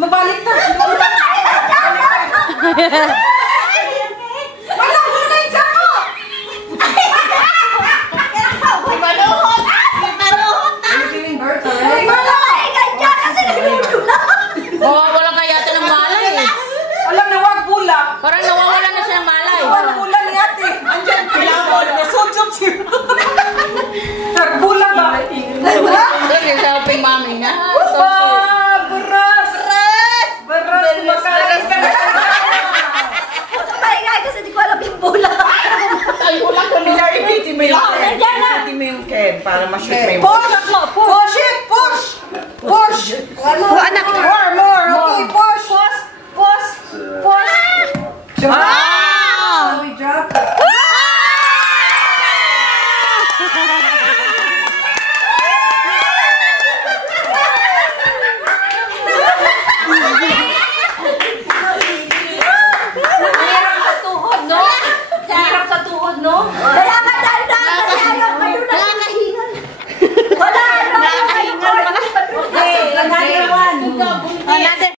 Mabalik na. Wala kaya ito ng malay eh. Alam na, wag bulak. Parang nawawala na siya ng malay. Wag bulak ni ate. Andyan, kailangan. Nasudjok siya. Nagbulang ba? Doon yung shopping mami nga. Baras! Makalas ka na. Ay, kasi di ko alam yung bulak. Ay, bulak ko nila. Ipitin mo yung Ken. Ipitin mo yung Ken para ma-shoot mo. Push! Push it! Push! Push! Ano?